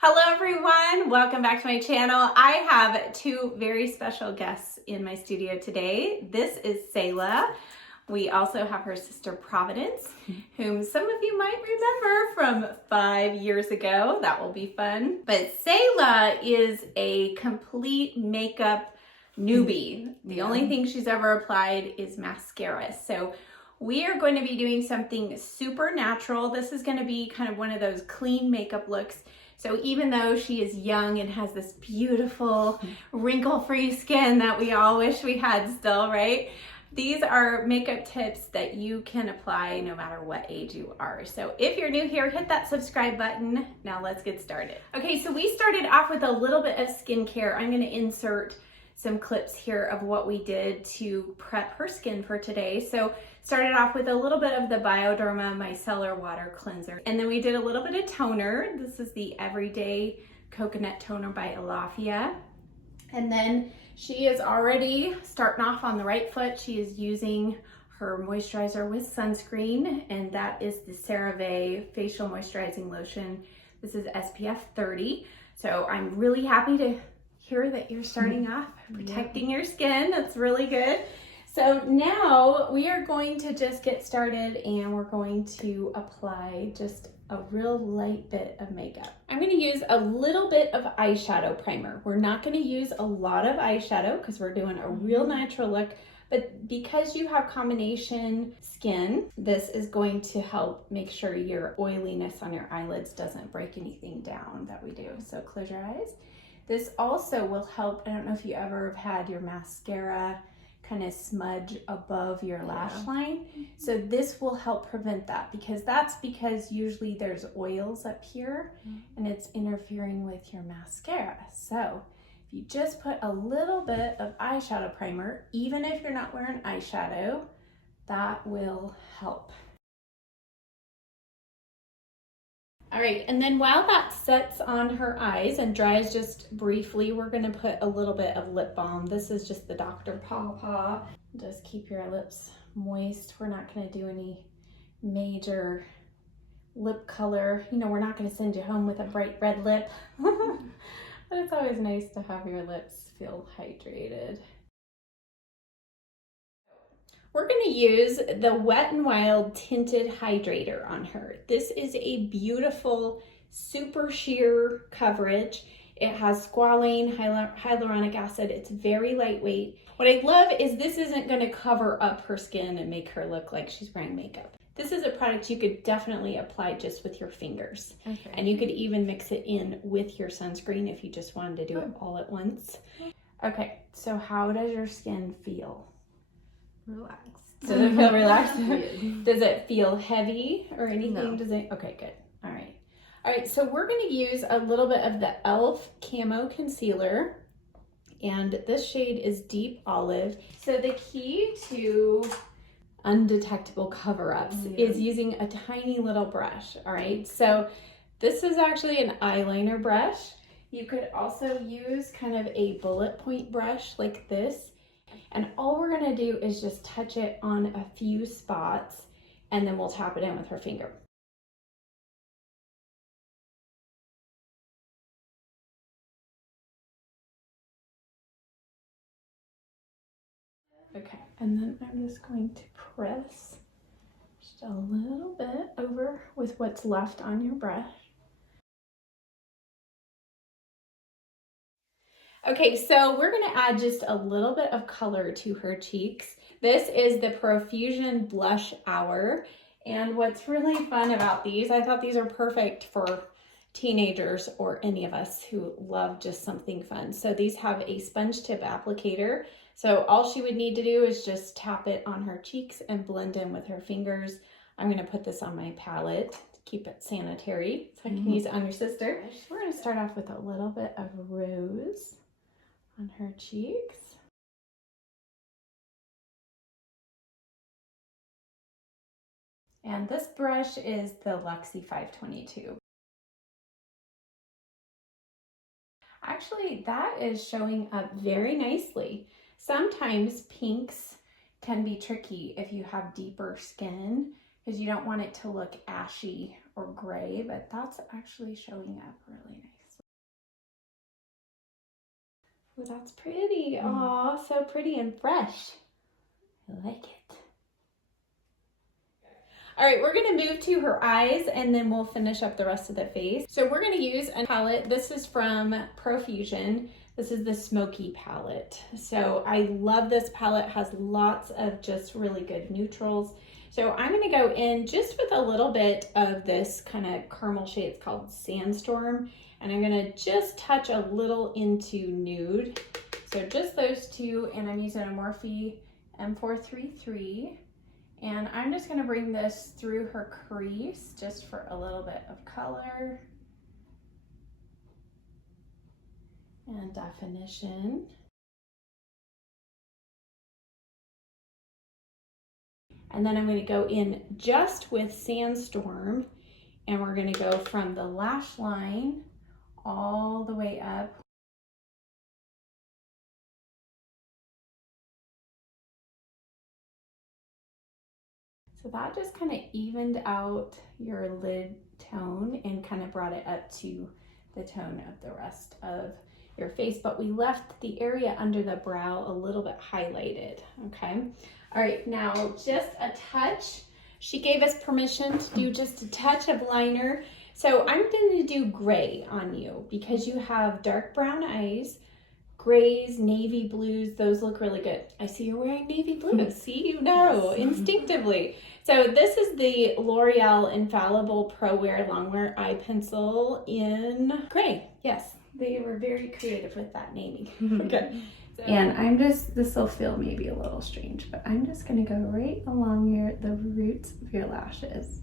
Hello everyone, welcome back to my channel. I have two very special guests in my studio today. This is Selah. We also have her sister Providence, whom some of you might remember from 5 years ago. That will be fun. But Selah is a complete makeup newbie. The only thing she's ever applied is mascara. So we are going to be doing something super natural. This is going to be kind of one of those clean makeup looks. So even though she is young and has this beautiful wrinkle-free skin that we all wish we had still, right? These are makeup tips that you can apply no matter what age you are. So if you're new here, hit that subscribe button. Now let's get started. Okay, so we started off with a little bit of skincare. I'm gonna insert some clips here of what we did to prep her skin for today. So started off with a little bit of the Bioderma Micellar Water Cleanser. And then we did a little bit of toner. This is the Everyday Coconut Toner by Elafia. And then she is already starting off on the right foot. She is using her moisturizer with sunscreen, and that is the CeraVe Facial Moisturizing Lotion. This is SPF 30. So I'm really happy to hear that you're starting off protecting your skin. That's really good. So now we are going to just get started and we're going to apply just a real light bit of makeup. I'm going to use a little bit of eyeshadow primer. We're not going to use a lot of eyeshadow because we're doing a real natural look, but because you have combination skin, this is going to help make sure your oiliness on your eyelids doesn't break anything down that we do. So close your eyes. This also will help. I don't know if you ever have had your mascara kind of smudge above your lash line. So this will help prevent that because usually there's oils up here and it's interfering with your mascara. So if you just put a little bit of eyeshadow primer, even if you're not wearing eyeshadow, that will help. All right, and then while that sets on her eyes and dries just briefly, we're gonna put a little bit of lip balm. This is just the Dr. Paw. Just keep your lips moist. We're not gonna do any major lip color. You know, we're not gonna send you home with a bright red lip, but it's always nice to have your lips feel hydrated. We're going to use the Wet n Wild Tinted Hydrator on her. This is a beautiful, super sheer coverage. It has squalane, hyaluronic acid. It's very lightweight. What I love is this isn't going to cover up her skin and make her look like she's wearing makeup. This is a product you could definitely apply just with your fingers. Okay. And you could even mix it in with your sunscreen if you just wanted to do it all at once. Okay, so how does your skin feel? Relaxed. Does it feel relaxed? Does it feel heavy or anything? No. Does it? Okay, good. All right, so we're going to use a little bit of the e.l.f. Camo Concealer, and this shade is Deep Olive. So the key to undetectable cover-ups is using a tiny little brush, all right? So this is actually an eyeliner brush. You could also use kind of a bullet point brush like this. And all we're gonna do is just touch it on a few spots and then we'll tap it in with her finger. Okay, and then I'm just going to press just a little bit over with what's left on your brush. Okay, so we're gonna add just a little bit of color to her cheeks. This is the Profusion Blush Hour. And what's really fun about these, I thought these are perfect for teenagers or any of us who love just something fun. So these have a sponge tip applicator. So all she would need to do is just tap it on her cheeks and blend in with her fingers. I'm gonna put this on my palette to keep it sanitary so I can use it on your sister. We're gonna start off with a little bit of rose on her cheeks. And this brush is the Luxe 522. Actually, that is showing up very nicely. Sometimes pinks can be tricky if you have deeper skin because you don't want it to look ashy or gray, but that's actually showing up really nice. Oh, that's pretty. Aw, so pretty and fresh. I like it. All right, we're gonna move to her eyes and then we'll finish up the rest of the face. So we're gonna use a palette. This is from Profusion. This is the Smoky palette. So I love this palette. It has lots of just really good neutrals. So I'm gonna go in just with a little bit of this kind of caramel shade. It's called Sandstorm. And I'm gonna just touch a little into nude. So just those two, and I'm using a Morphe M433. And I'm just gonna bring this through her crease just for a little bit of color and definition. And then I'm gonna go in just with Sandstorm, and we're gonna go from the lash line all the way up. So that just kind of evened out your lid tone and kind of brought it up to the tone of the rest of your face, but we left the area under the brow a little bit highlighted, okay? All right, now just a touch. She gave us permission to do just a touch of liner. So I'm going to do gray on you because you have dark brown eyes, grays, navy blues, those look really good. I see you're wearing navy blues. See, you know, instinctively. So this is the L'Oreal Infallible Pro Wear Longwear Eye Pencil in gray. Yes, they were very creative with that naming. Okay. So, and I'm just, this will feel maybe a little strange, but I'm just gonna go right along the roots of your lashes.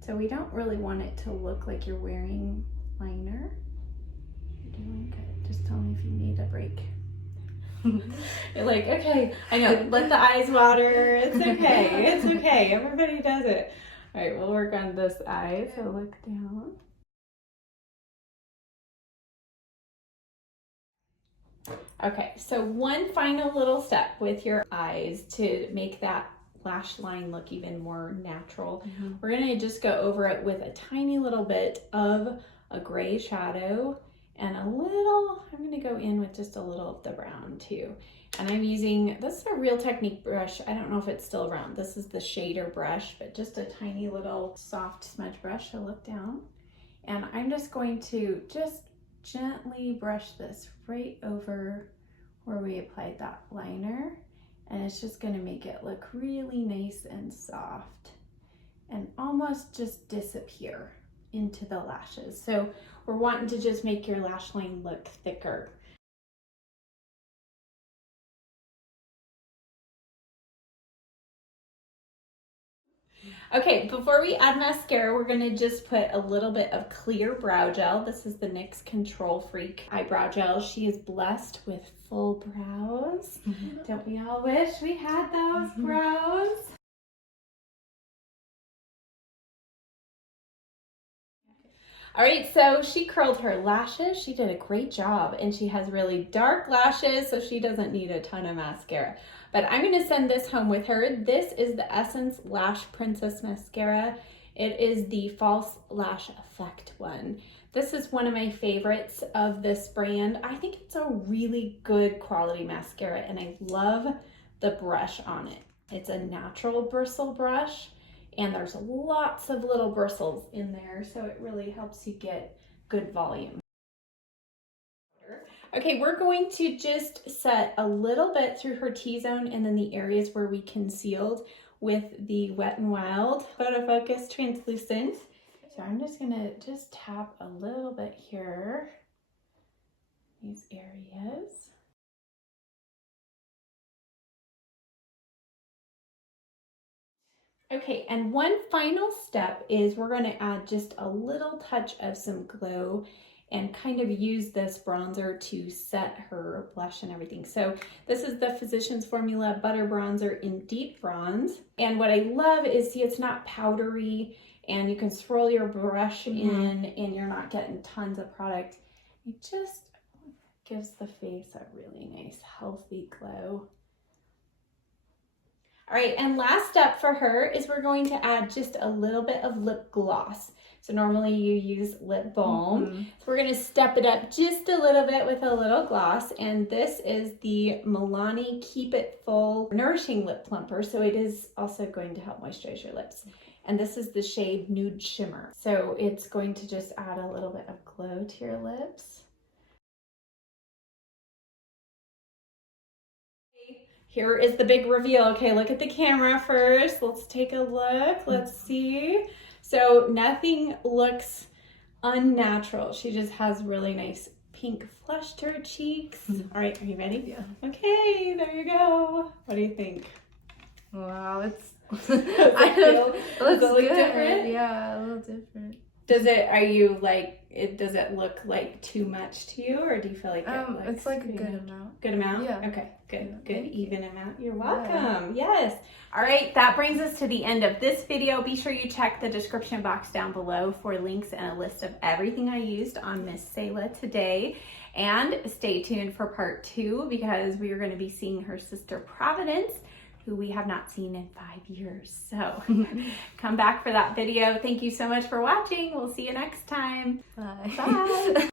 So we don't really want it to look like you're wearing liner. You're doing good. Just tell me if you need a break. You're like, okay, I know, let the eyes water. It's okay, it's okay. Everybody does it. All right, we'll work on this eye. So look down. Okay, so one final little step with your eyes to make that lash line look even more natural. We're gonna just go over it with a tiny little bit of a gray shadow and a little, I'm gonna go in with just a little of the brown too. And I'm using, this is a Real Technique brush. I don't know if it's still around. This is the shader brush, but just a tiny little soft smudge brush. So look down. And I'm just going to just gently brush this right over where we applied that liner. And it's just gonna make it look really nice and soft and almost just disappear into the lashes. So we're wanting to just make your lash line look thicker. Okay, before we add mascara, we're gonna just put a little bit of clear brow gel. This is the NYX Control Freak eyebrow gel. She is blessed with full brows. Don't we all wish we had those brows? All right, so she curled her lashes. She did a great job, and she has really dark lashes, so she doesn't need a ton of mascara. But I'm gonna send this home with her. This is the Essence Lash Princess Mascara. It is the False Lash Effect one. This is one of my favorites of this brand. I think it's a really good quality mascara, and I love the brush on it. It's a natural bristle brush, and there's lots of little bristles in there, so it really helps you get good volume. Okay, we're going to just set a little bit through her T-zone and then the areas where we concealed with the Wet n Wild Photo Focus Translucent. So I'm just gonna just tap a little bit here, these areas. Okay, and one final step is we're gonna add just a little touch of some glow and kind of use this bronzer to set her blush and everything. So this is the Physicians Formula Butter Bronzer in Deep Bronze. And what I love is, see, it's not powdery and you can swirl your brush in and you're not getting tons of product. It just gives the face a really nice, healthy glow. All right, and last step for her is we're going to add just a little bit of lip gloss. So normally you use lip balm. So we're gonna step it up just a little bit with a little gloss. And this is the Milani Keep It Full Nourishing Lip Plumper. So it is also going to help moisturize your lips. And this is the shade Nude Shimmer. So it's going to just add a little bit of glow to your lips. Here is the big reveal. Okay, look at the camera first. Let's take a look. Let's see. So nothing looks unnatural. She just has really nice pink flush to her cheeks. All right, are you ready? Yeah. Okay, there you go. What do you think? Wow, it's it looks good. different? Yeah, a little different. Does it look like too much to you, or do you feel like it's like a good amount. Good amount? Yeah. Okay, good, Yeah, good, even amount. You're welcome. Yes. All right, that brings us to the end of this video. Be sure you check the description box down below for links and a list of everything I used on Miss Selah today. And stay tuned for part 2 because we are going to be seeing her sister Providence, who we have not seen in 5 years. So come back for that video. Thank you so much for watching. We'll see you next time. Bye. Bye.